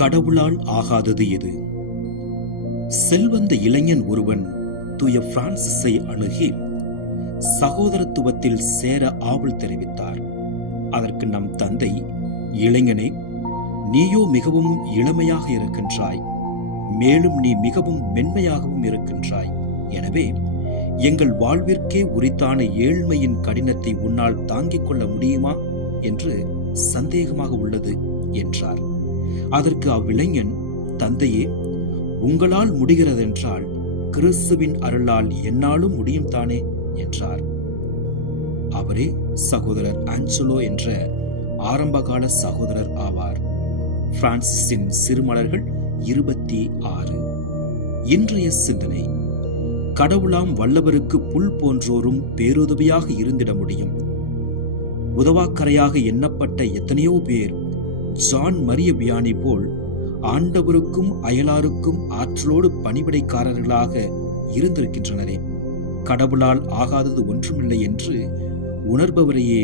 கடவுளால் ஆகாதது எது? செல்வந்த இளைஞன் ஒருவன் தூய பிரான்சிஸை அணுகி சகோதரத்துவத்தில் சேர ஆவல் தெரிவித்தார். அதற்கு நம் தந்தை, இளைஞனே, நீயோ மிகவும் இளமையாக இருக்கின்றாய், மேலும் நீ மிகவும் மென்மையாகவும் இருக்கின்றாய். எனவே எங்கள் வாழ்விற்கே உரித்தான ஏழ்மையின் கடினத்தை உன்னால் தாங்கிக் கொள்ள முடியுமா என்று சந்தேகமாக உள்ளது என்றார். அதற்கு அவ்விளைஞன், தந்தையே, உங்களால் முடிகிறதென்றால் கிறிஸ்துவின் அருளால் என்னாலும் முடியும் தானே என்றார். அவரே சகோதரர் ஆஞ்சலோ என்ற ஆரம்பகால சகோதரர் ஆவார். பிரான்சிஸின் சிறுமலர்கள் 26. இன்றைய சிந்தனை: கடவுளாம் வல்லவருக்கு புல் போன்றோரும் பேருதவியாக இருந்திட முடியும். உதவாக்கரையாக எண்ணப்பட்ட எத்தனையோ பேர் ஜான் மரிய வியானி போல் ஆண்டவருக்கும் அயலாருக்கும் ஆற்றலோடு பணிவிடைக்காரர்களாக இருந்திருக்கின்றனரே. கடவுளால் ஆகாதது ஒன்றுமில்லை என்று உணர்பவரையே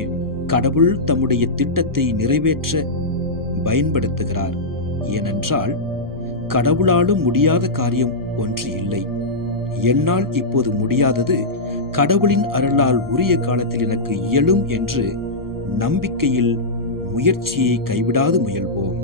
கடவுள் தம்முடைய திட்டத்தை நிறைவேற்ற பயன்படுத்துகிறார். ஏனென்றால் கடவுளாலும் முடியாத காரியம் ஒன்று இல்லை. என்னால் இப்போது முடியாதது கடவுளின் அருளால் உரிய காலத்தில் எனக்கு இயலும் என்று நம்பிக்கையில் முயற்சியை கைவிடாது முயல்வோம்.